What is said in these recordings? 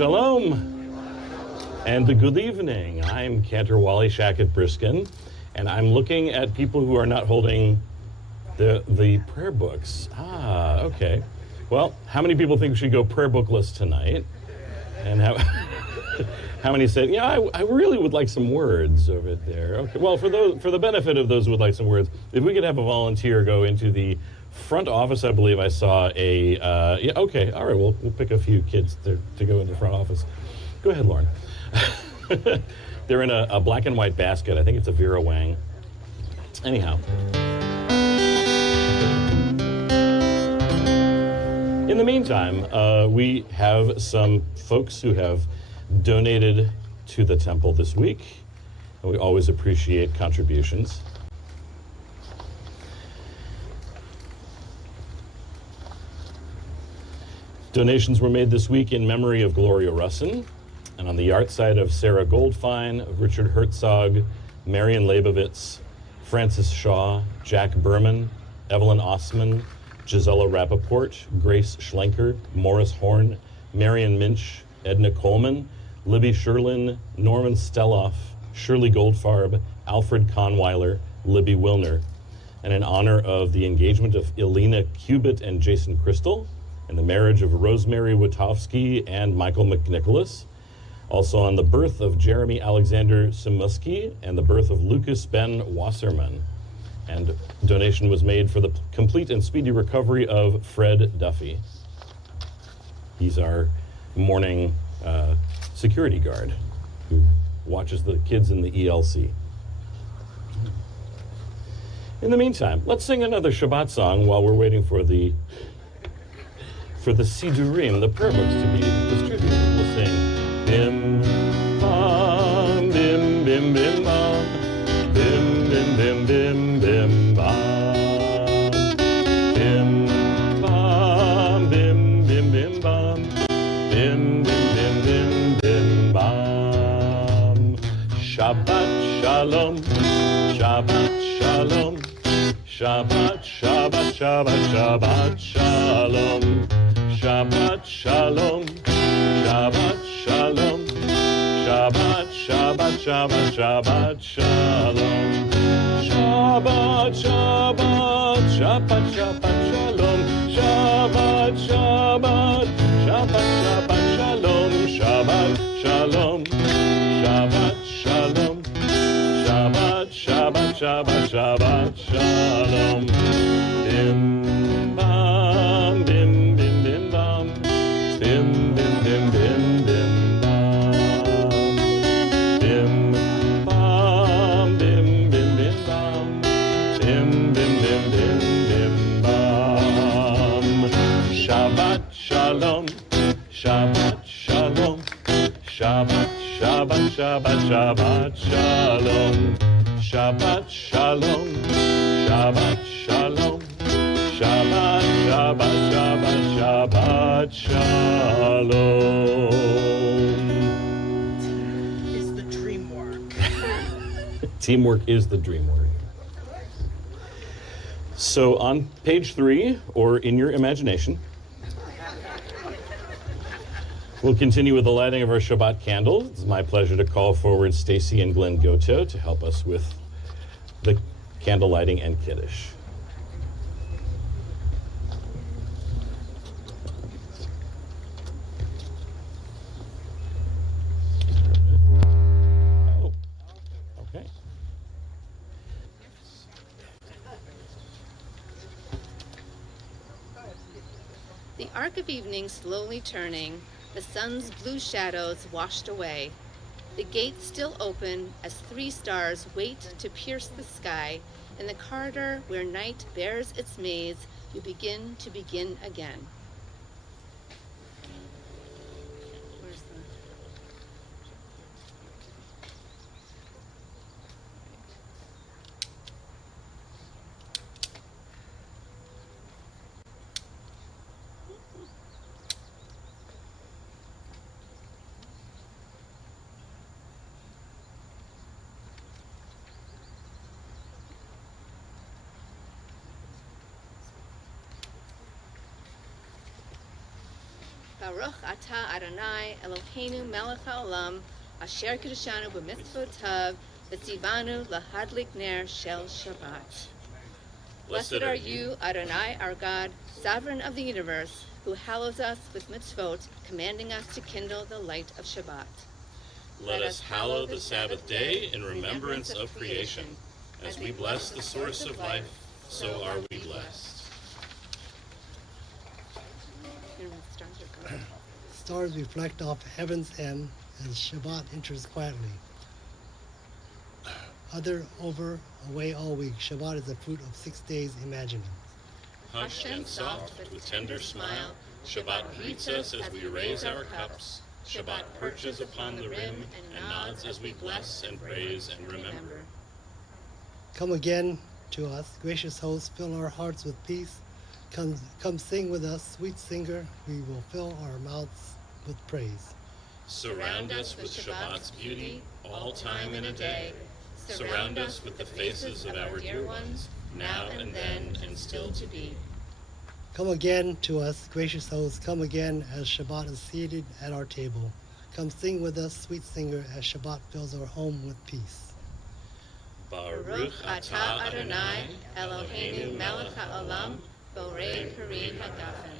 Shalom and good evening. I'm Cantor Wally Shackett Briskin, and I'm looking at people who are not holding the prayer books. Ah, okay. Well, how many people think we should go prayer bookless tonight? And how many said, yeah, I really would like some words over there. Okay. Well, for the benefit of those who would like some words, if we could have a volunteer go into the front office, I believe I saw a, yeah, okay, all right, we'll pick a few kids to go into the front office. Go ahead, Lauren. They're in a black and white basket. I think it's a Vera Wang. Anyhow. In the meantime, we have some folks who have donated to the temple this week, and we always appreciate contributions. Donations were made this week in memory of Gloria Russin, and on the yard side of Sarah Goldfein, Richard Herzog, Marion Leibovitz, Francis Shaw, Jack Berman, Evelyn Osman, Gisela Rappaport, Grace Schlenker, Morris Horn, Marion Minch, Edna Coleman, Libby Sherlin, Norman Steloff, Shirley Goldfarb, Alfred Conweiler, Libby Wilner, and in honor of the engagement of Elena Cubitt and Jason Crystal, and the marriage of Rosemary Witowski and Michael McNicholas, also on the birth of Jeremy Alexander Simuski and the birth of Lucas Ben Wasserman. And donation was made for the complete and speedy recovery of Fred Duffy. He's our morning security guard who watches the kids in the ELC. In the meantime, let's sing another Shabbat song while we're waiting for the Sidurim, the prayer books, to be distributed. We'll sing Bim Bam Bim Bim Bim Bam Bim Bim Bim Bim Bim Bam Bim Bam Bim Bim Bim Bam Bim Bim Bim Bim Bim Bam. Shabbat Shalom, Shabbat Shalom, Shabbat Shabbat Shabbat Shabbat Shalom, Shabbat Shalom, Shabbat Shalom, Shabbat Shabbat Shabbat Shabbat Shalom, Shabbat Shabbat Shabbat Shabbat Shalom, Shabbat Shabbat Shabbat Shabbat Shalom, Shabbat Shalom, Shabbat Shalom, Shabbat Shabbat Shabbat Shabbat Shalom. Bim bam bim bim bim bam bim bim bim bim bim bam bim bam bim bim bim bam bim bim bim bim bim bam. Shabbat Shalom, Shabbat Shalom, Shabbat Shabbat Shabbat Shabbat Shalom, Shabbat Shalom, Shabbat Shalom, Shabbat Shabbat Shabbat Shabbat Shalom. Is the dream work. Teamwork is the dream work. So on page 3, or in your imagination, we'll continue with the lighting of our Shabbat candle. It's my pleasure to call forward Stacy and Glenn Goto to help us with the candle lighting and Kiddush. Oh, okay. The arc of evening slowly turning, the sun's blue shadows washed away. The gates still open as 3 stars wait to pierce the sky. In the corridor where night bears its maze, you begin to begin again. Where's the... Baruch atah Adonai Eloheinu melech haolam asher kiddushanu b'mitzvotav v'tzivanu lahadlik ner shel Shabbat. Blessed are you, Adonai, our God, sovereign of the universe, who hallows us with mitzvot, commanding us to kindle the light of Shabbat. Let us hallow the Sabbath day in remembrance of creation. As we bless the source of life, so are we blessed. Stars reflect off heaven's end as Shabbat enters quietly. Other over away all week, Shabbat is the fruit of 6 days imagining. Hushed and soft, with tender smile, Shabbat greets us as we raise our cups. Shabbat perches upon the rim and nods as we bless and praise and remember. Come again to us, gracious host, fill our hearts with peace. Come sing with us, sweet singer, we will fill our mouths with praise. Surround us with Shabbat's beauty, all time and a day. Surround us with the faces of our dear ones, now and then and still to be. Come again to us, gracious host, come again as Shabbat is seated at our table. Come sing with us, sweet singer, as Shabbat fills our home with peace. Baruch atah Adonai, Eloheinu melech haolam, borei peri hagafen.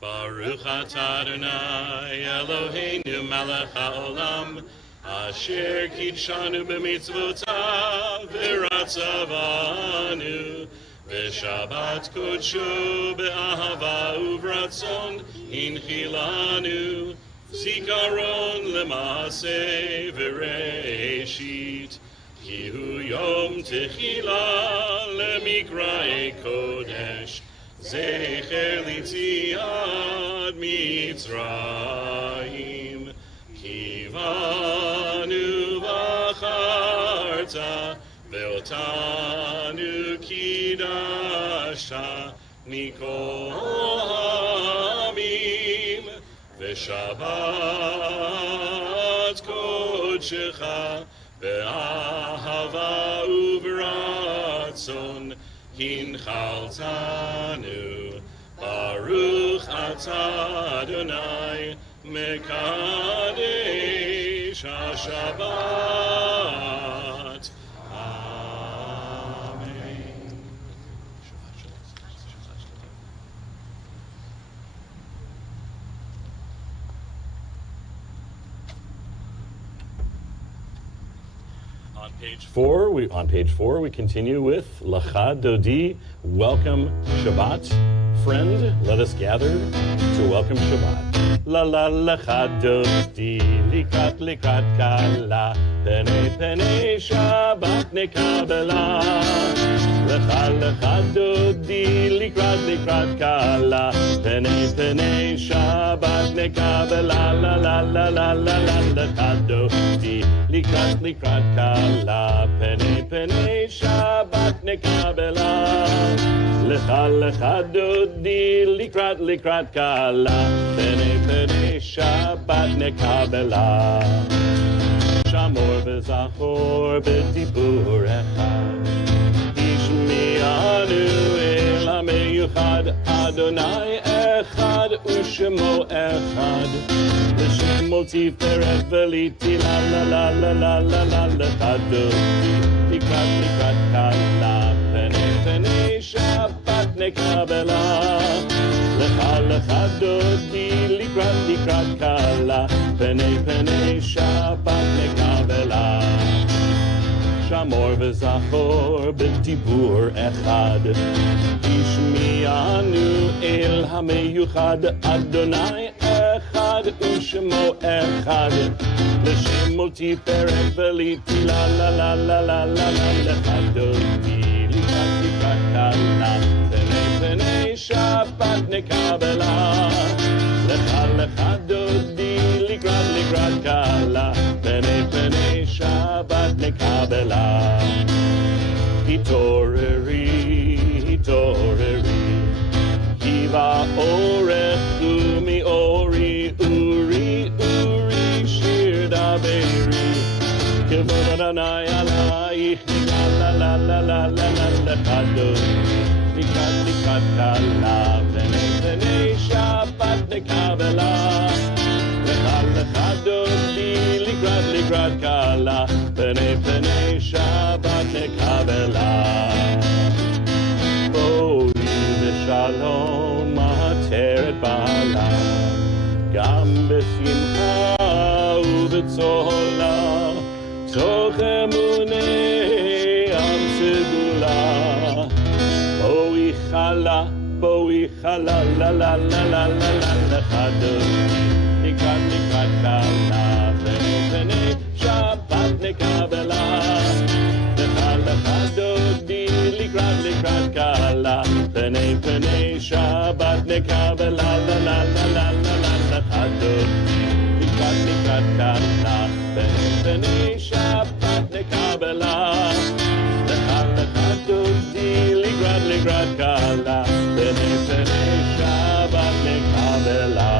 Baruch atah Adonai, Eloheinu melech haolam, asher kidshanu b'mitzvotav v'ratzavanu, v'shabbat kodsho be'ahava uvratzon hinchilanu, zikaron lema'aseh v'reishit, ki hu yom techila lemikra'e kodesh, zecher litziad mitzrayim, kivanu bacharta, ve'otanu kidashta, mikol hamim, ve'shabbat kodshecha, be'ahava uvratzon hinchaltanu. Baruch atah Adonai mekadesh haShabbat. Amen. On page four, we continue with Lacha Dodi, welcome Shabbat. Friend, let us gather to welcome Shabbat. La la Lacha Dodi, likrat kala, pene Shabbat nekabela. Lacha Dodi, likrat kala, pene Shabbat nekabela. La la Lacha Dodi, likrat kala, pene Shabbat nekabela. Lecha dodi, likrat kala, pene Shabbat nekabela. Shamor v'zachor b'dibur echad, ishmi'anu el hameyuchad, Adonai echad u'shemo echad. L'shemo tiferet v'liti la la la la la la la. Lecha dodi, likrat kala, pene Shabbat nekabela. Lecha dodi, likrat kala, pene Shabbat nekabela. Shamor v'zachor b'dibur echad, ishmi'anu el hameyuchad, Adonai echad u'shemo echad. L'shemo tiferet v'liti la la la la la la la. Lecha dodi, likrat kala, pene Shabbat nekabela. Lecha dodi, likrat kala, pene Shabbat nekabela. Hitoreri, hiva orech umi ori, uri shir daberi. Kivod Adonai alayich, la la la la la la. Lecha dodi, likrat kala, pene Shabbat Shabbat nekabela. Lecha lecha dodi likrat kala. Pnei Shabbat nekabela. Boi v'shalom ma'ateret ba'ala. Gam b'simcha u'b'tzola. Toch emunei am segula. Boi chala, la la la la la la lecha dodi likrat kala. Pnei Shabbat nekabela. Lecha lecha dodi likrat kala. Pnei Shabbat nekabela. La la la la la la lecha dodi likrat kala. Pnei Shabbat nekabela. Lecha lecha dodi likrat kala. Pnei Shabbat nekabela.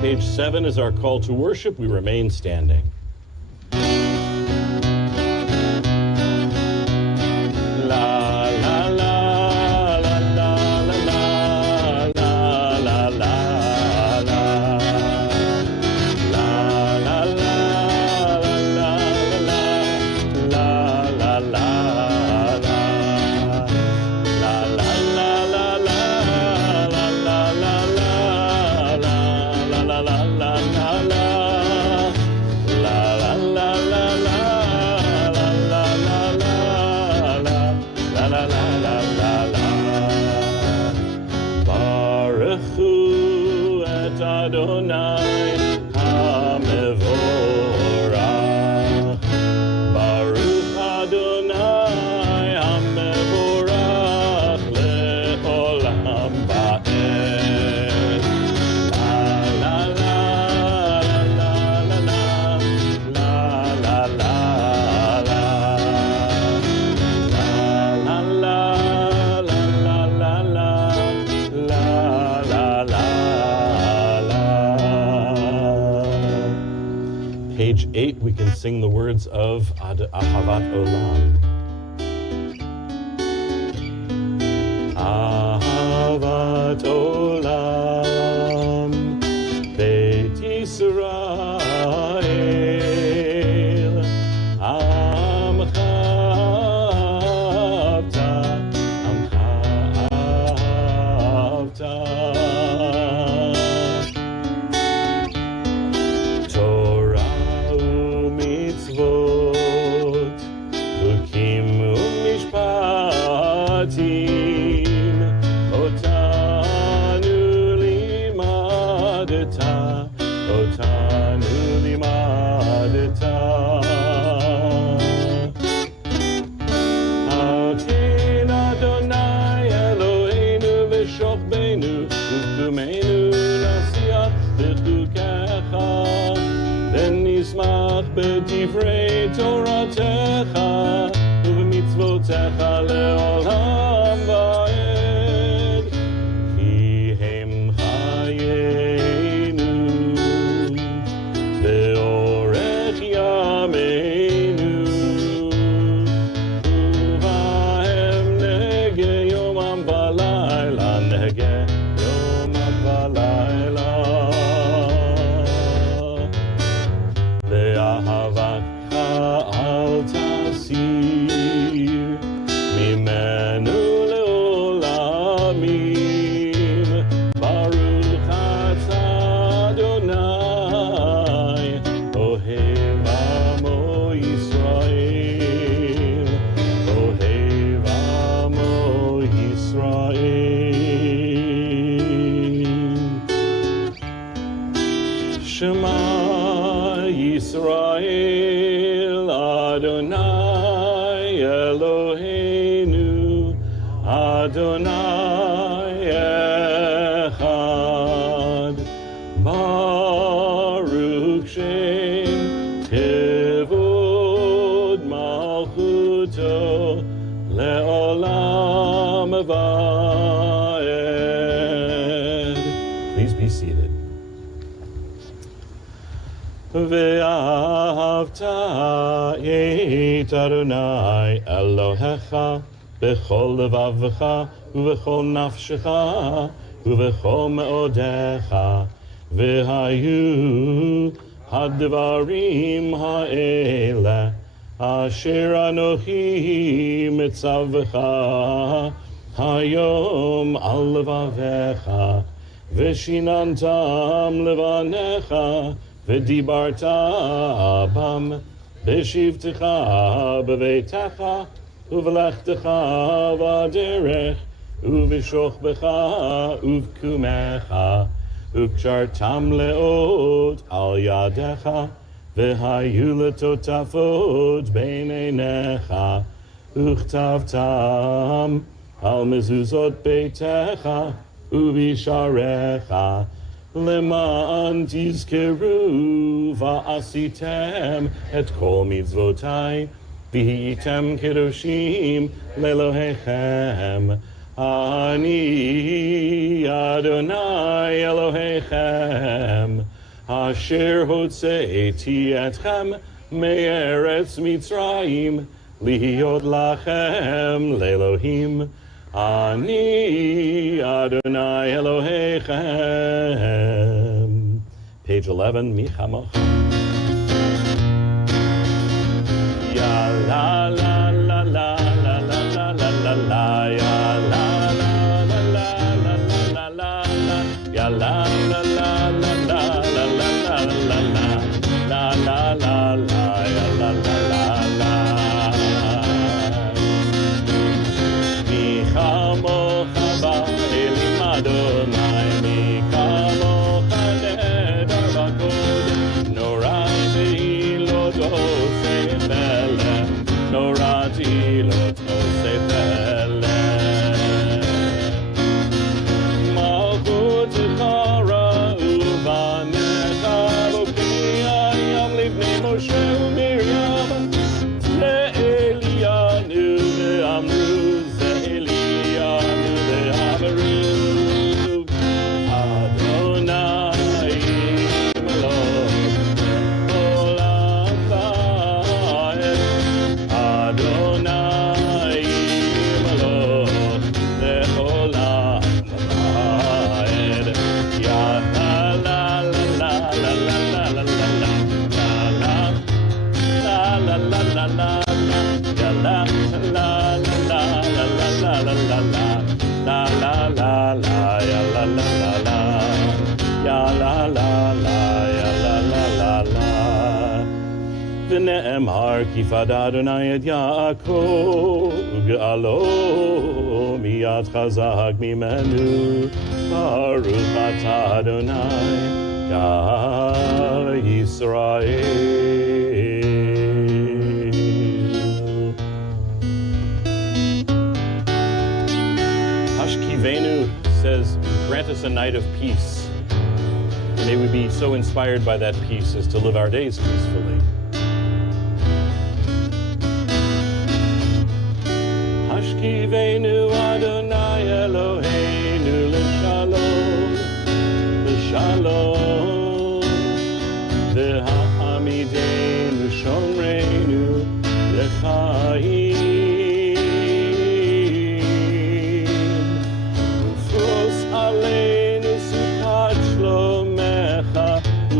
Page 7 is our call to worship. We remain standing. La la la la la la la la la la la la la la Adonai HaMevorach. Baruch Adonai HaMevorach le'olam ba'ed. La la la la la la la la la la la la la la la. Page 8, we can sing the words of Ahavat Olam. Ahavat Olam, Beit Yisrael, Amcha Avta. בדברי תורתך ובמצוותיך לעולם ועד, כי הם חיינו באורך ימינו, ובהם נהגה יומם ולילה, נהגה יומם ולילה. לאהבתך אל תסיר ממנו לעולמים. ברוך אתה אדוני אוהב עמו ישראל, אוהב עמו ישראל. שמע Yisrael, Adonai Eloheinu, Adonai Echad. Baruch Shem Kevod Malchuto Le'olam Va'ed. Please be seated. ואהבת את אדוני אלוהיך בכל לבבך ובכל נפשך ובכל מאודיך, והיו הדברים האלה, אשר אנוכי מצווך היום על לבביך, ושיננתם לבניך, ודיברת בם בשבתך בביתך, ובלכתך בדרך, ובשוכבך ובקומך, וקשרתם לאות על ידיך, והיו לטוטפות בין עיניך, וכתבתם על מזוזות ביתך ובשעריך, למען תזכרו ועשיתם את כל מצוותי, והייתם קדושים לאלוהיכם. אני אדוני אלוהיכם, אשר הוצאתי אתכם מארץ מצרים, להיות לכם לאלוהים. אני אדוני אלוהיכם. Page 11, מי כמוך. יא לה לה לה לה לה לה לה לה לה יא לה לה לה לה לה לה לה יא לה לה לה לה לה לה לה לה לה לה לה יא לה לה לה לה. מי כמוך באלים אדוני, מי כמוך נדר בקודש, נורא תהילות עושה פלא, נורא תהילות עושה פלא. מלכותך ראו בניך, בוקע ים לבני משה ומרים, זה אלינו ואמרו, זה אלינו ואמרו, אדוני מלוך לעולם ועד, אדוני מלוך לעולם ועד. יא לה לה לה לה לה לה לה לה לה לה לה לה לה. La la la la la la la la la la la la la ya la la la la ya la la la ya la la la la. ונאמר כי פדה אדוני את יעקב וגאלו מיד חזק ממנו, ברוך אתה אדוני גאל ישראל. Hashkivenu says, grant us a night of peace. May we be so inspired by that peace as to live our days peacefully. Hashkivenu Adonai Eloheinu l'shalom, l'shalom, v'ha'amidenu shomreinu l'chaim. Aleinu sukat shlomecha,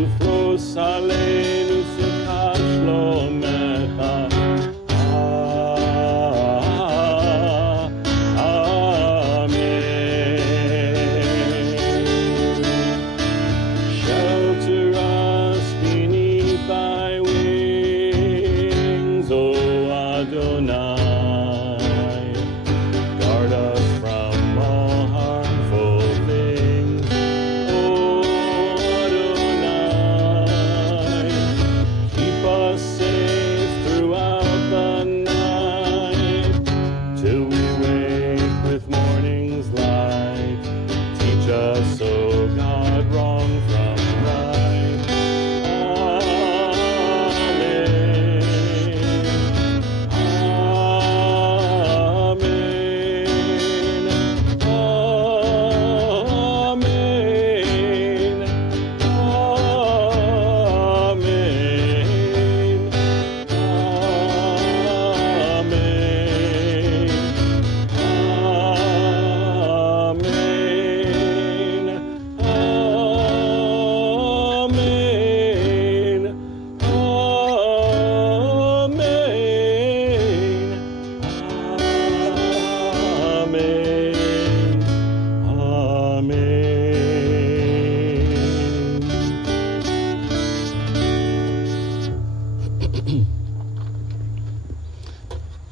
ufros aleinu sukat shlomecha. Amen. Shelter us beneath thy wings, O Adonai. Guard us from all harmful things, O Adonai. Keep us safe throughout the night, till we wake with morning's light. Teach us, O God, wrong from right. Amen.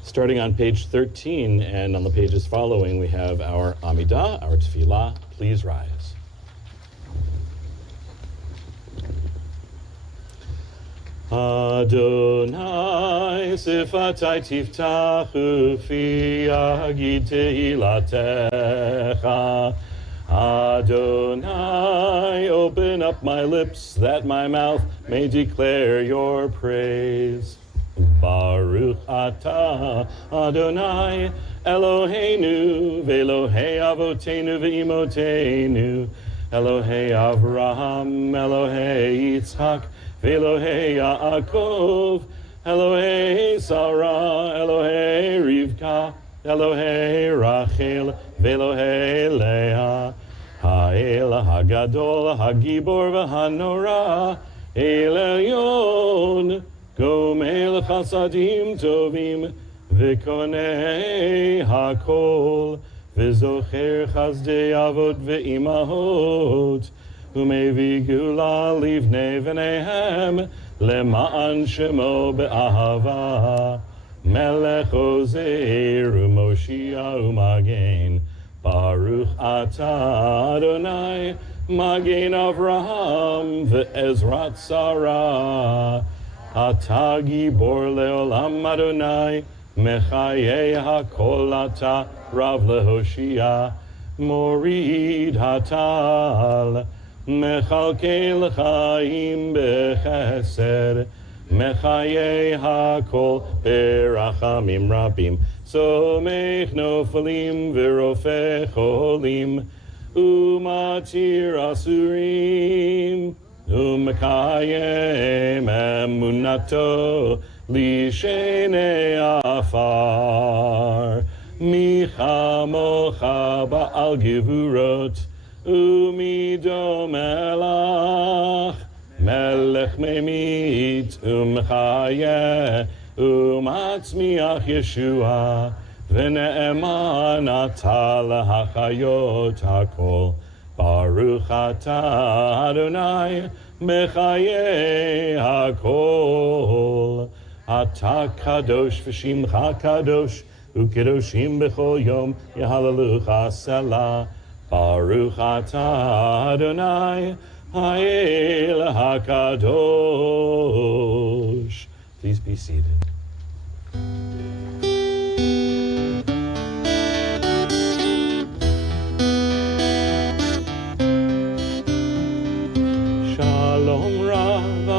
Starting on page 13 and on the pages following, we have our Amidah, our Tefillah. Please rise. Adonai, sifatai tiftachu fi agid tehilatecha. Adonai, open up my lips that my mouth may declare your praise. Baruch atah Adonai Eloheinu ve'Elohei avoteinu ve'imotenu Elohei Avraham Elohei Yitzhak ve'Elohei Yaakov Elohei Sarah Elohei Rivka Elohei Rachel ve'Elohei Leah Ha'el Hagadol Hagibor v'Hanora El Elyon Gomel chasadim tovim v'konei hakol v'zocher chazdei avot ve'imahot u'mevi gula livnei v'nehem lema'an shemo be'ahava melech ozer u'moshia u'magen Baruch atah Adonai magen Avraham ve'ezrat Sarah Ata gibor leolam Adonai, mechaye hakol ata rav lehoshia, morid hatal, mechalke l'chaim bechesed, mechaye hakol berachamim rabim, somech nofalim v'rofeh cholim, umatir asurim, U'mekayem emunato lishene afar michamocha ba'al gevurot u'mido melach melech memit u'mechayeh u'matzmiach Yeshua v'ne'eman ata lahachayot hakol Baruch atah Adonai mechaye hakol Atah kadosh v'shimcha kadosh u'kedoshim b'chol yom yehalalucha selah Baruch atah Adonai ha'el hakadosh. Please be seated.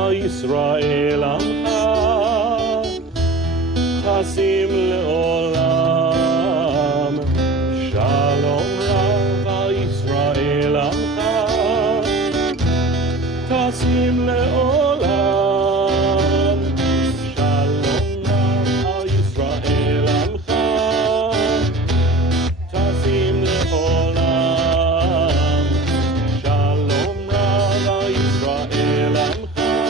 Yisrael Amcha Chasim Leolam Shalom Rav Al Yisrael Amcha Chasim Leolam Shalom Rav Al Yisrael Amcha Chasim Leolam Shalom Rav Al Yisrael Amcha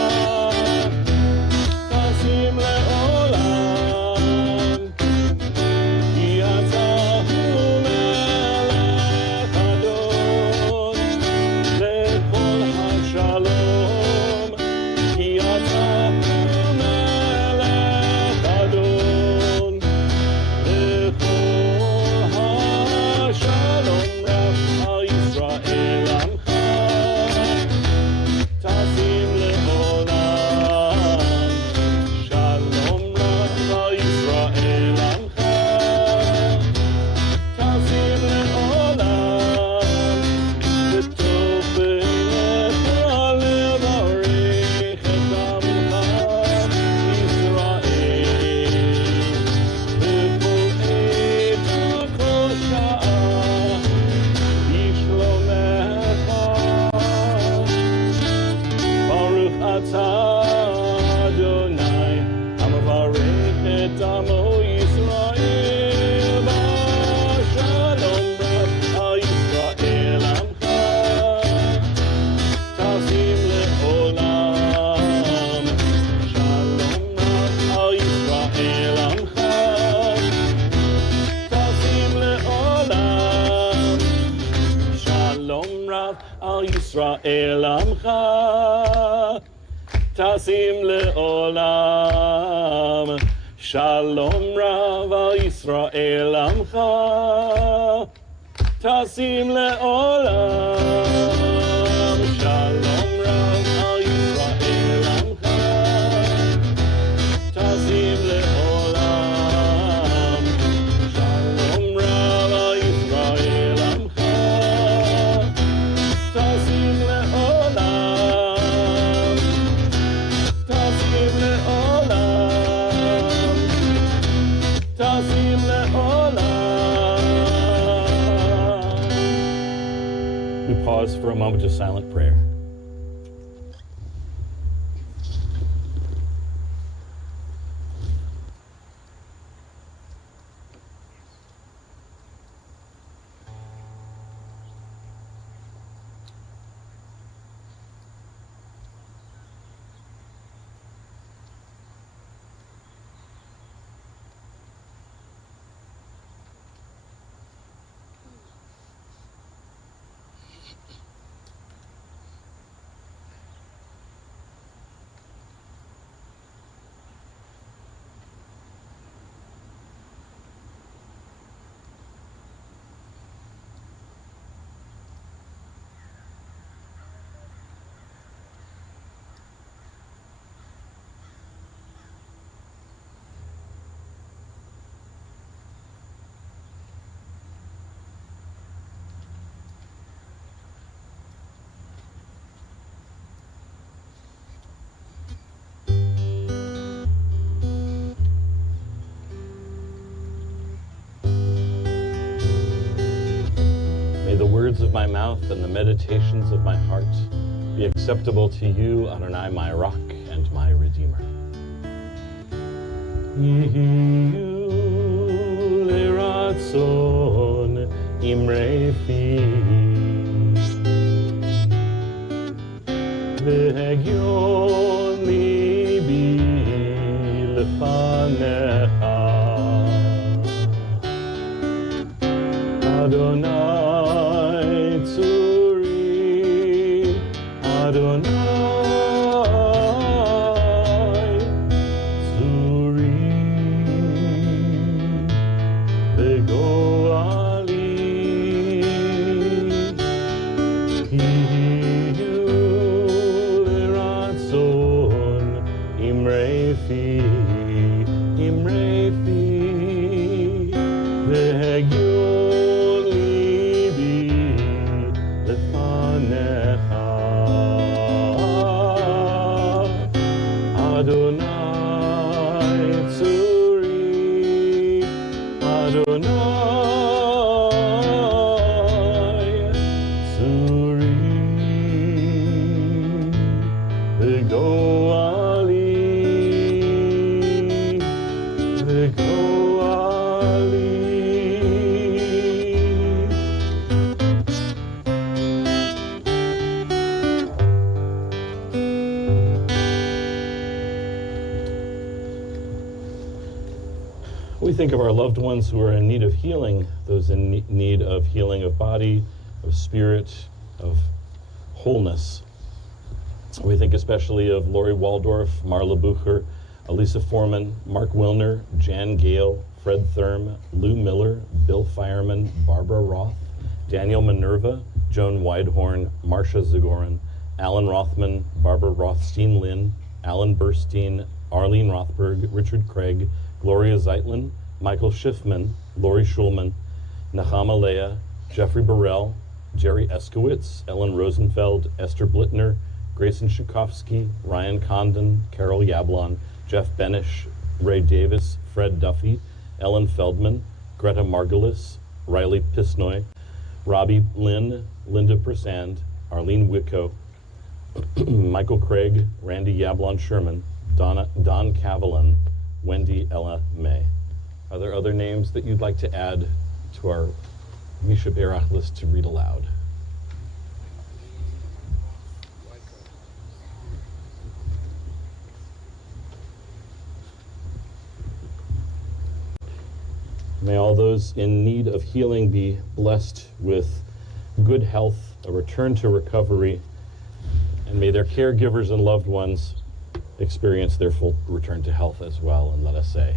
Al Yisrael Amcha Tasim Leolam Shalom Rav al Yisrael Amcha, Tasim le'olam. Shalom Rav al Yisrael Amcha, Tasim le'olam. Shalom Rav al Yisrael Amcha, Tasim le'olam. Tasim le'olam. Tasim le'olam. We pause for a moment of silent prayer. May the words of my mouth and the meditations of my heart be acceptable to you, Adonai, my rock and my redeemer. Yihiyu leratzon imrei fi, v'hegyon libi lefanecha. Adonai tzuri, Adonai tzuri, v'goali, hiyu leratzon imrei fi, v'hegyon libi lefanecha. Adonai tzuri, Adonai tzuri, v'goali, v'goali. We think of our loved ones who are in need of healing, those in need of healing of body, of spirit, of wholeness. We think especially of Lori Waldorf, Marla Bucher, Elisa Foreman, Mark Wilner, Jan Gale, Fred Thurm, Lou Miller, Bill Fireman, Barbara Roth, Daniel Minerva, Joan Widehorn, Marcia Zagorin, Alan Rothman, Barbara Rothstein-Lynn, Alan Burstein, Arlene Rothberg, Richard Craig, Gloria Zeitlin, Michael Schiffman, Lori Schulman, Nahama Leah, Jeffrey Burrell, Jerry Eskowitz, Ellen Rosenfeld, Esther Blittner, Grayson Shukovsky, Ryan Condon, Carol Yablon, Jeff Benish, Ray Davis, Fred Duffy, Ellen Feldman, Greta Margulis, Riley Pisnoy, Robbie Lynn, Linda Persand, Arlene Wicko, Michael Craig, Randy Yablon Sherman, Don Cavalin, Wendy Ella May. Are there other names that you'd like to add to our Misha Berach list to read aloud? May all those in need of healing be blessed with good health, a return to recovery, and may their caregivers and loved ones experience their full return to health as well. And let us say,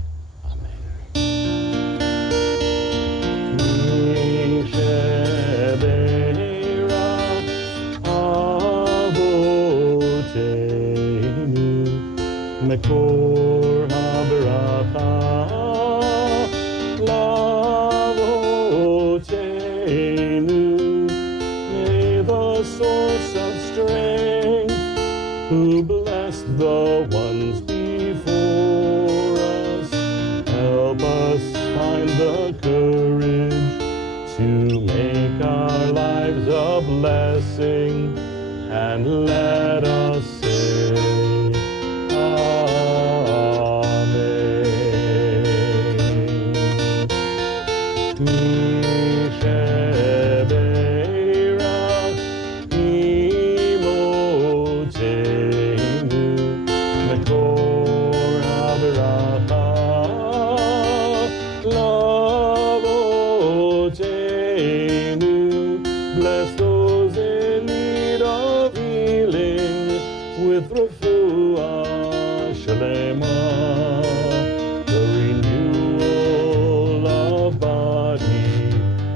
the courage to make our lives a blessing, and let us say bless those in need of healing with refuah shalema, the renewal of body,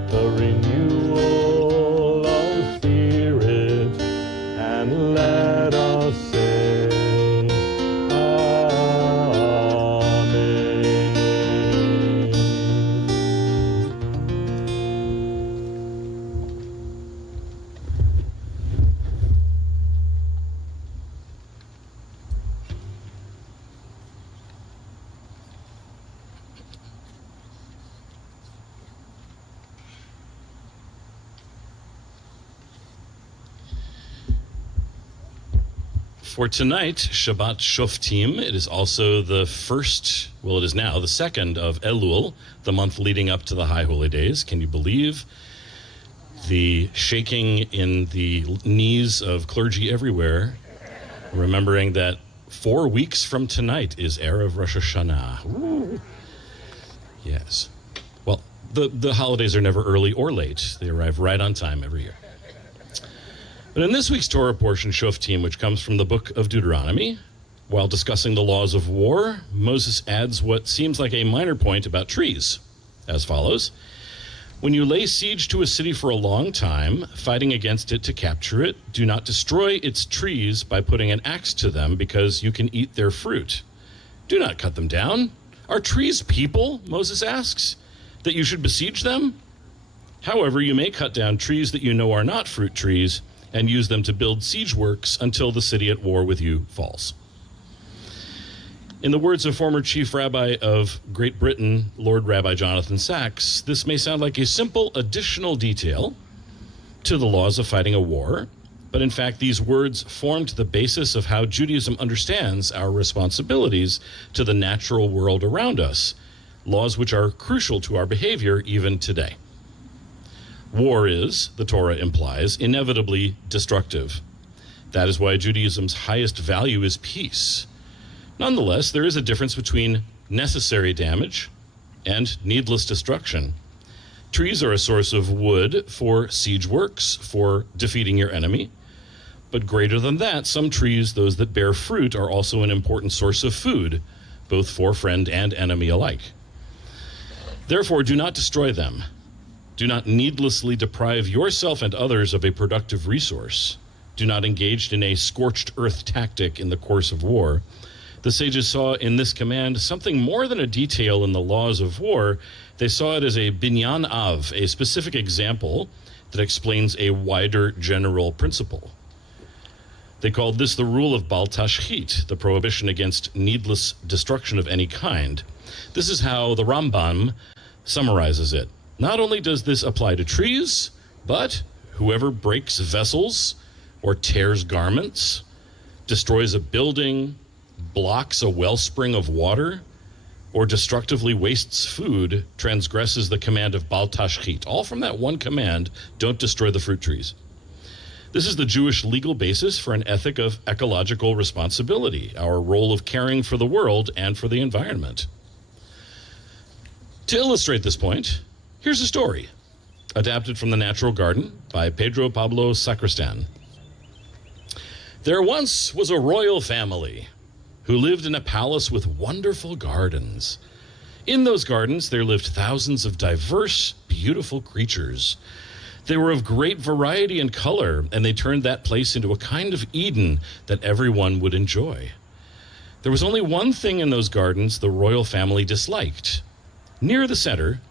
the renewal of spirit, and let us say For tonight, Shabbat Shoftim, it is also the first, well, it is now the second of Elul, the month leading up to the High Holy Days. Can you believe the shaking in the knees of clergy everywhere, remembering that 4 weeks from tonight is Erev Rosh Hashanah. Ooh. Yes. Well, the holidays are never early or late. They arrive right on time every year. But in this week's Torah portion, Shoftim, which comes from the book of Deuteronomy, while discussing the laws of war, Moses adds what seems like a minor point about trees, as follows. When you lay siege to a city for a long time, fighting against it to capture it, do not destroy its trees by putting an axe to them, because you can eat their fruit. Do not cut them down. Are trees people, Moses asks, that you should besiege them? However, you may cut down trees that you know are not fruit trees, and use them to build siege works until the city at war with you falls. In the words of former Chief Rabbi of Great Britain, Lord Rabbi Jonathan Sacks, this may sound like a simple additional detail to the laws of fighting a war, but in fact these words formed the basis of how Judaism understands our responsibilities to the natural world around us, laws which are crucial to our behavior even today. War is, the Torah implies, inevitably destructive. That is why Judaism's highest value is peace. Nonetheless, there is a difference between necessary damage and needless destruction. Trees are a source of wood for siege works, for defeating your enemy. But greater than that, some trees, those that bear fruit, are also an important source of food, both for friend and enemy alike. Therefore, do not destroy them. Do not needlessly deprive yourself and others of a productive resource. Do not engage in a scorched earth tactic in the course of war. The sages saw in this command something more than a detail in the laws of war. They saw it as a binyan av, a specific example that explains a wider general principle. They called this the rule of Bal Tashchit, the prohibition against needless destruction of any kind. This is how the Rambam summarizes it. Not only does this apply to trees, but whoever breaks vessels or tears garments, destroys a building, blocks a wellspring of water, or destructively wastes food, transgresses the command of Bal Tashchit. All from that one command, don't destroy the fruit trees. This is the Jewish legal basis for an ethic of ecological responsibility, our role of caring for the world and for the environment. To illustrate this point, here's a story, adapted from The Natural Garden by Pedro Pablo Sacristan. There once was a royal family who lived in a palace with wonderful gardens. In those gardens, there lived thousands of diverse, beautiful creatures. They were of great variety and color, and they turned that place into a kind of Eden that everyone would enjoy. There was only one thing in those gardens the royal family disliked. Near the center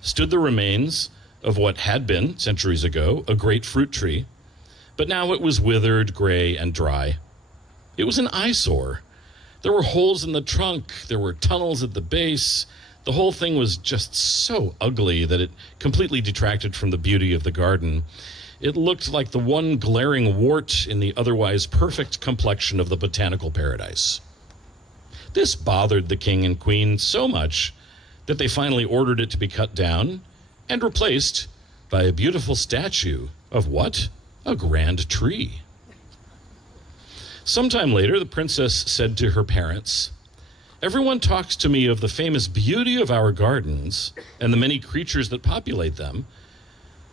stood the remains of what had been, centuries ago, a great fruit tree, but now it was withered, gray, and dry. It was an eyesore. There were holes in the trunk, there were tunnels at the base, The whole thing was just so ugly that it completely detracted from the beauty of the garden. It looked like the one glaring wart in the otherwise perfect complexion of the botanical paradise. This bothered the king and queen so much that they finally ordered it to be cut down and replaced by a beautiful statue of what? A grand tree. Sometime later, the princess said to her parents, "Everyone talks to me of the famous beauty of our gardens and the many creatures that populate them.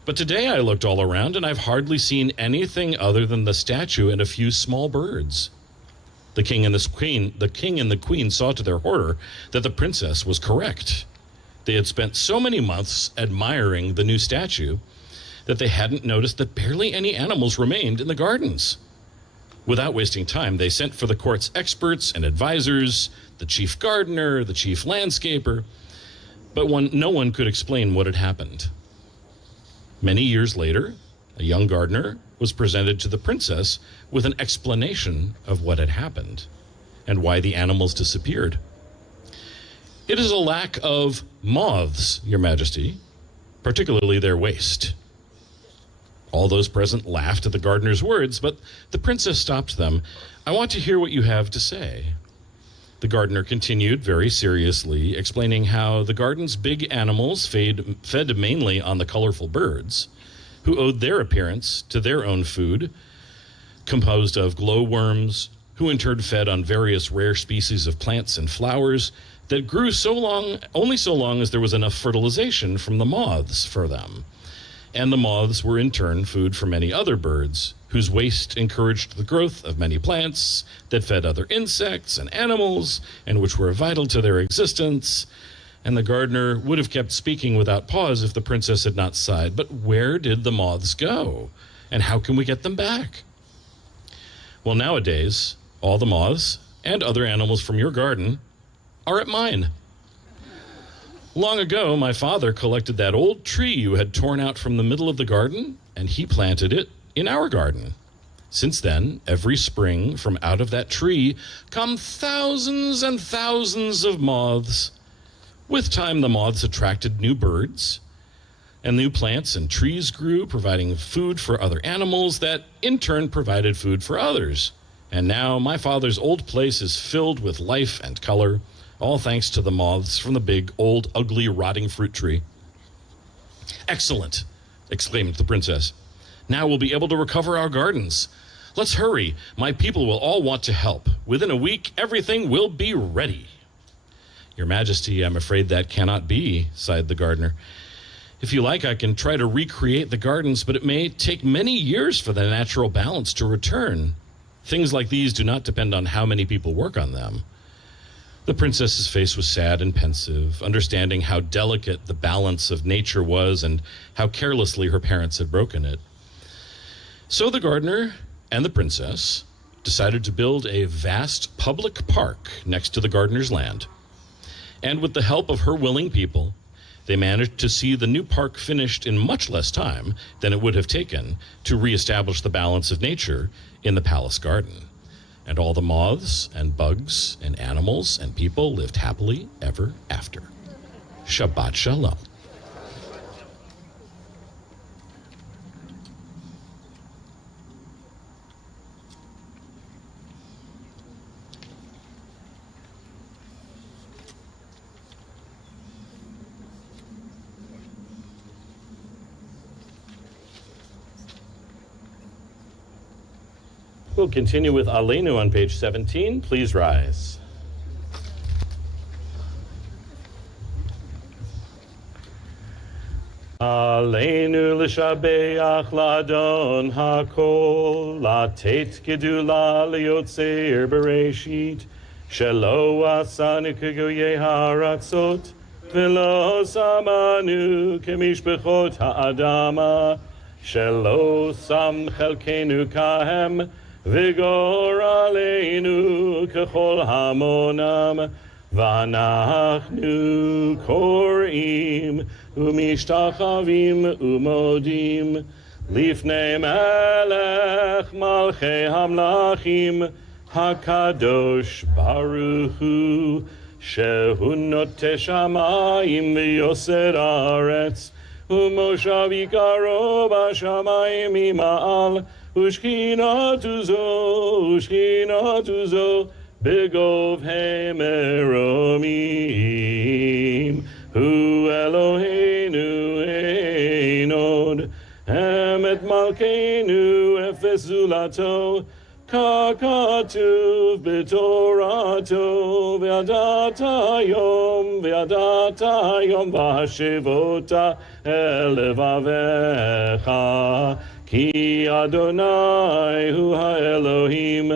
But today I looked all around and I've hardly seen anything other than the statue and a few small birds." The king and the queen saw to their horror that the princess was correct. They had spent so many months admiring the new statue that they hadn't noticed that barely any animals remained in the gardens. Without wasting time, they sent for the court's experts and advisors, the chief gardener, the chief landscaper, but no one could explain what had happened. Many years later, a young gardener was presented to the princess with an explanation of what had happened and why the animals disappeared. "It is a lack of moths, Your Majesty, particularly their waste." All those present laughed at the gardener's words, but the princess stopped them. "I want to hear what you have to say." The gardener continued very seriously, explaining how the garden's big animals fed mainly on the colorful birds, who owed their appearance to their own food, composed of glowworms, who in turn fed on various rare species of plants and flowers that grew only so long as there was enough fertilization from the moths for them. And the moths were in turn food for many other birds, whose waste encouraged the growth of many plants that fed other insects and animals, and which were vital to their existence. And the gardener would have kept speaking without pause if the princess had not sighed. "But where did the moths go? And how can we get them back?" "Well, nowadays, all the moths and other animals from your garden are at mine. Long ago, my father collected that old tree you had torn out from the middle of the garden, and he planted it in our garden. Since then, every spring, from out of that tree come thousands and thousands of moths. With time, the moths attracted new birds, and new plants and trees grew, providing food for other animals that in turn provided food for others. And now my father's old place is filled with life and color, all thanks to the moths from the big, old, ugly, rotting fruit tree." "Excellent," exclaimed the princess. "Now we'll be able to recover our gardens. Let's hurry. My people will all want to help. Within a week, everything will be ready." "Your Majesty, I'm afraid that cannot be," sighed the gardener. "If you like, I can try to recreate the gardens, but it may take many years for the natural balance to return. Things like these do not depend on how many people work on them." The princess's face was sad and pensive, understanding how delicate the balance of nature was and how carelessly her parents had broken it. So the gardener and the princess decided to build a vast public park next to the gardener's land. And with the help of her willing people, they managed to see the new park finished in much less time than it would have taken to reestablish the balance of nature in the palace garden. And all the moths and bugs and animals and people lived happily ever after. Shabbat Shalom. We'll continue with Aleinu on page 17. Please rise. Aleinu l'shabeach l'adon hakol, latet gedula liotzer bereshit, shelo asanu kegoyei haratzot, velo samanu kemishbechot ha'adama, shelo sam chelkenu kahem, Vigor aleinu kechol hamonam, v'anachnu korim umishtachavim umodim lifnei melech malchei hamlachim hakadosh baruch hu שהוא נוטה שמיים ויוסר הארץ, ומושב עיקרו בשמיים ממעל, ושכינתו זו בגובהי מרומים. הוא אלוהינו אין עוד, אמת מלכנו אפס זולתו, ככתוב בתורתו, וידעת היום והשבות אל לבביך, כי אדוני הוא האלוהים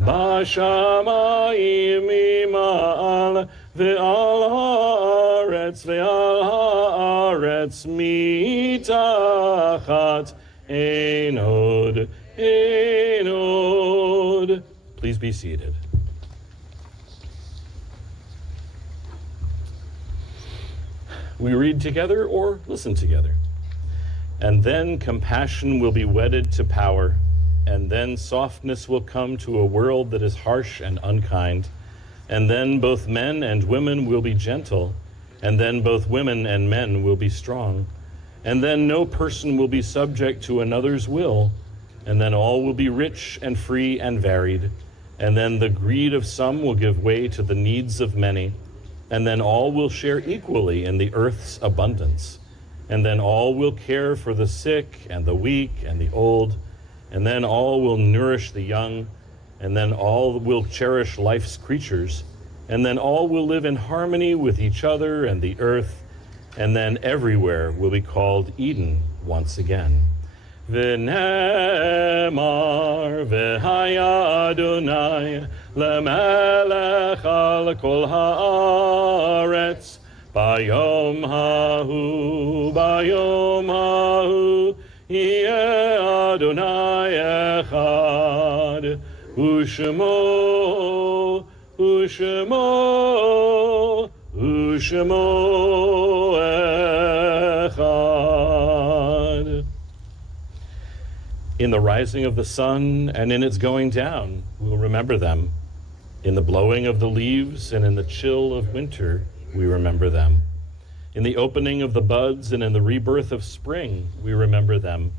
בשמיים ממעל, ועל הארץ מתחת אין עוד. Please be seated. We read together or listen together. And then compassion will be wedded to power, and then softness will come to a world that is harsh and unkind, and then both men and women will be gentle, and then both women and men will be strong, and then no person will be subject to another's will, and then all will be rich and free and varied, and then the greed of some will give way to the needs of many, and then all will share equally in the earth's abundance, and then all will care for the sick and the weak and the old, and then all will nourish the young, and then all will cherish life's creatures, and then all will live in harmony with each other and the earth, and then everywhere will be called Eden once again. ונאמר והיה אדוני למלך על כל הארץ ביום ההוא יהיה אדוני אחד ושמו אחד. In the rising of the sun and in its going down, we'll remember them. In the blowing of the leaves and in the chill of winter, we remember them. In the opening of the buds and in the rebirth of spring, we remember them.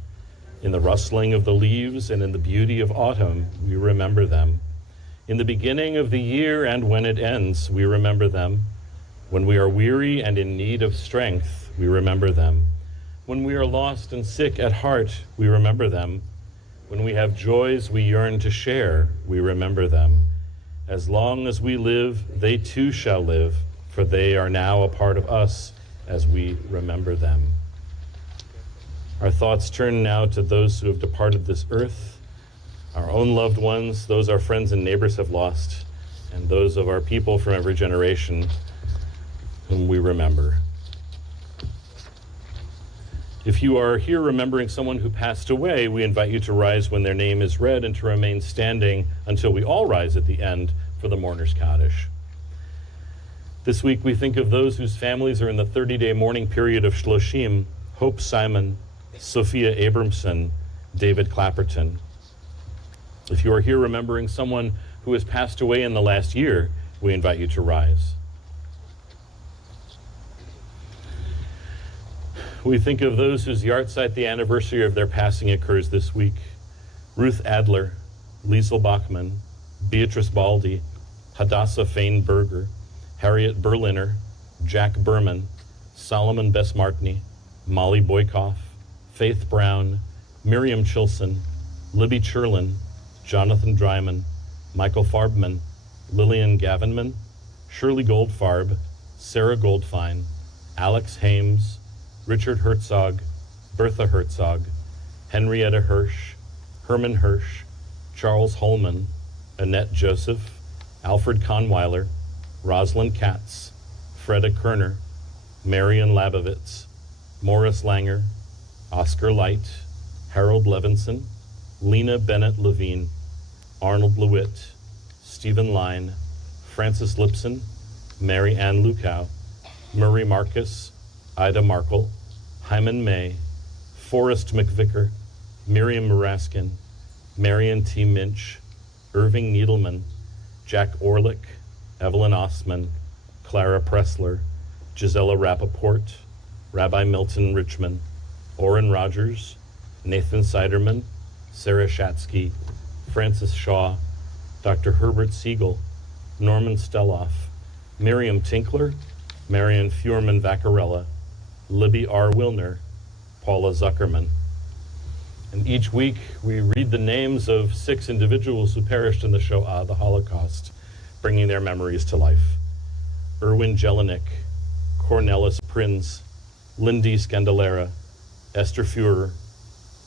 In the rustling of the leaves and in the beauty of autumn, we remember them. In the beginning of the year and when it ends, we remember them. When we are weary and in need of strength, we remember them. When we are lost and sick at heart, we remember them. When we have joys we yearn to share, we remember them. As long as we live, they too shall live, for they are now a part of us as we remember them. Our thoughts turn now to those who have departed this earth, our own loved ones, those our friends and neighbors have lost, and those of our people from every generation whom we remember. If you are here remembering someone who passed away, we invite you to rise when their name is read and to remain standing until we all rise at the end for the mourner's Kaddish. This week we think of those whose families are in the 30-day mourning period of Shloshim: Hope Simon, Sophia Abramson, David Clapperton. If you are here remembering someone who has passed away in the last year, we invite you to rise. We think of those whose yahrzeit, the anniversary of their passing, occurs this week: Ruth Adler, Liesel Bachman, Beatrice Baldi, Hadassah Feinberger, Harriet Berliner, Jack Berman, Solomon Besmartney, Molly Boykoff, Faith Brown, Miriam Chilson, Libby Churlin, Jonathan Dryman, Michael Farbman, Lillian Gavinman, Shirley Goldfarb, Sarah Goldfein, Alex Hames, Richard Herzog, Bertha Herzog, Henrietta Hirsch, Herman Hirsch, Charles Holman, Annette Joseph, Alfred Kahnweiler, Rosalind Katz, Freda Kerner, Marion Labovitz, Morris Langer, Oscar Light, Harold Levinson, Lena Bennett Levine, Arnold Lewitt, Stephen Line, Francis Lipson, Mary Ann Lukow, Murray Marcus, Ida Markle, Hyman May, Forrest McVicker, Miriam Maraskin, Marion T. Minch, Irving Needleman, Jack Orlick, Evelyn Ostman, Clara Pressler, Gisela Rappaport, Rabbi Milton Richmond, Orrin Rogers, Nathan Siderman, Sarah Shatsky, Francis Shaw, Dr. Herbert Siegel, Norman Steloff, Miriam Tinkler, Marion Fuhrman Vaccarella, Libby R. Wilner, Paula Zuckerman. And each week we read the names of 6 individuals who perished in the Shoah, the Holocaust, bringing their memories to life. Erwin Jelinek, Cornelis Prinz, Lindy Scandelera, Esther Führer,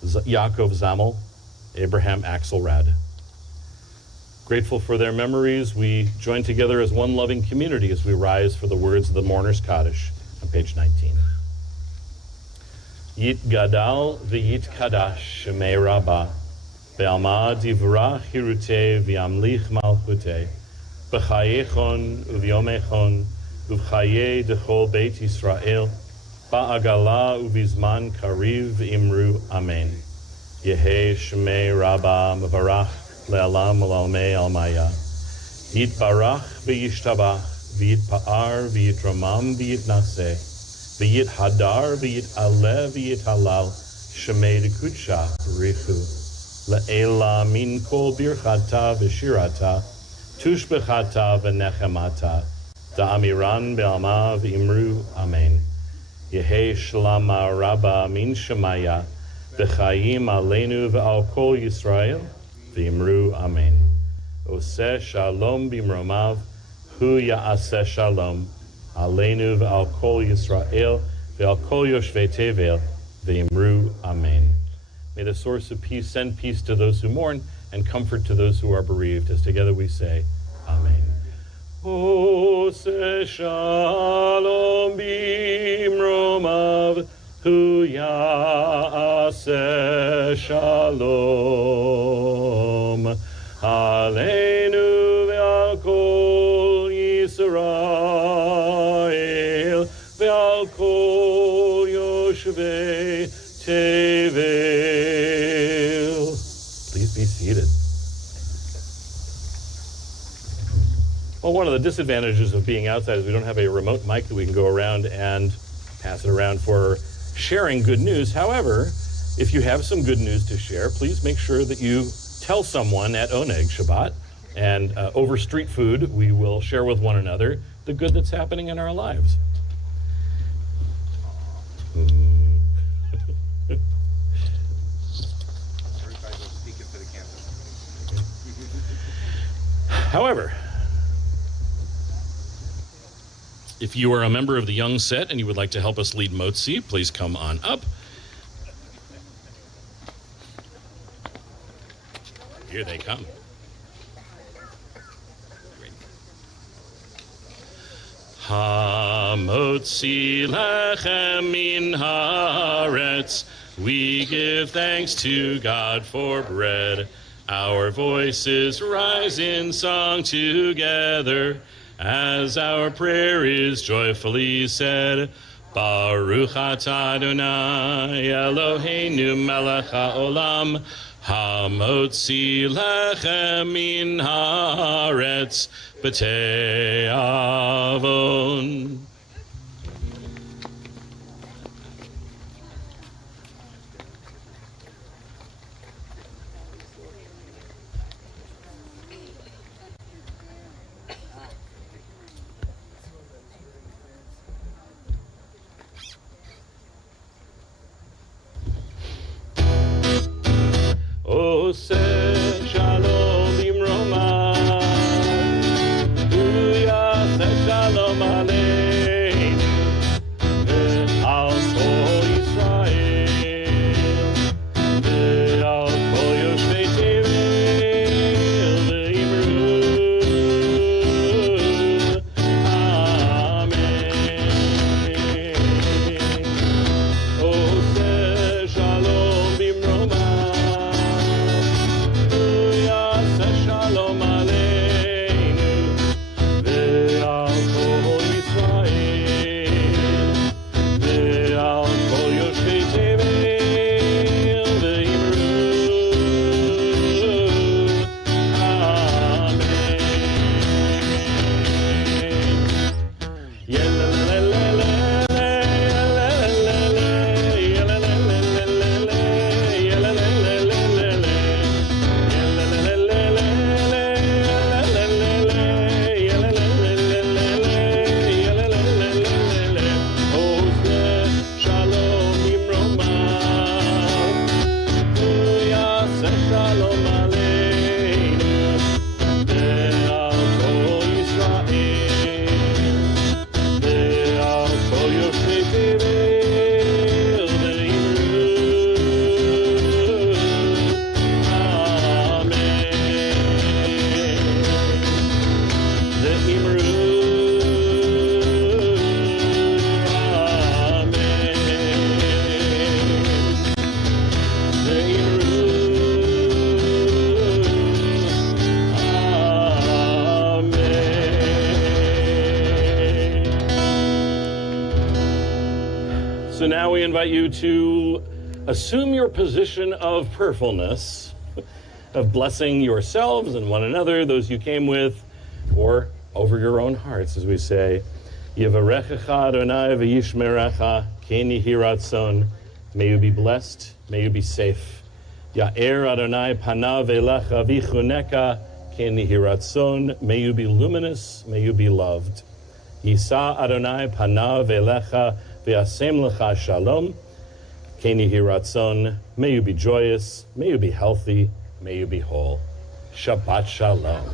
Yaakov Zammel, Abraham Axelrad. Grateful for their memories, we join together as one loving community as we rise for the words of the Mourner's Kaddish on page 19. Yit Gadal v'yit Kadash Shemei Rabbah Be'alma divrach hirute v'yamlich malchute b'chayechon uvyomechon uvchaye dechol Beit Yisrael ba'agala uvizman kariv v'imru Amen. Yehe Shemei Rabbah Mevarach Le'alam U'Lalmei Almaya Yitbarach v'yishtabach v'yitpa'ar v'yitramam v'yitnaseh V'yit hadar, v'yit aleh, v'yit halal, shemei dekudsha, richu. Le'ela min kol birchata v'shirata, tushbechata v'nechemata, da'amiran be'alma v'imru, amen. Yehe shlama rabba min shemaya, v'chayim aleinu v'al kol Yisrael, v'imru, amen. Oseh shalom bimromav, hu ya'aseh shalom, Aleinu v'al kol Yisrael v'al kol yoshvei tevel v'imru amen. May the source of peace send peace to those who mourn and comfort to those who are bereaved, as together we say, amen. Ose shalom bimromav hu ya'aseh shalom Aleinu v'al kol Yisrael Ve'al kol yoshvei tevel. Please be seated. Well, one of the disadvantages of being outside is we don't have a remote mic that we can go around and pass it around for sharing good news. However, if you have some good news to share, please make sure that you tell someone at Oneg Shabbat. And over street food, we will share with one another the good that's happening in our lives. However, if you are a member of the Young Set and you would like to help us lead Motzi, please come on up. Here they come. Ha-motzi lechem min haaretz, we give thanks to God for bread. Our voices rise in song together, as our prayer is joyfully said. Baruch atah Adonai Eloheinu melech haolam, ha-motzi lechem min haaretz, b'tei avon. Oseh shalom bimromav, hu yaseh shalom aleinu, ve'al kol Yisrael, ve'al kol yoshvei tevel, ve'imru amen. Oseh shalom bimromav, So now we invite you to assume your position of prayerfulness, of blessing yourselves and one another, those you came with, or over your own hearts, as we say, Yevarechecha Adonai v'yishmerecha ken yehi ratzon. May you be blessed, may you be safe. Ya'er Adonai panav elecha v'chuneka ken yehi ratzon. May you be luminous, may you be loved. Yisa Adonai panav elecha v'yasem lecha shalom ken yehi ratzon. May you be joyous, may you be healthy, may you be whole. Shabbat shalom.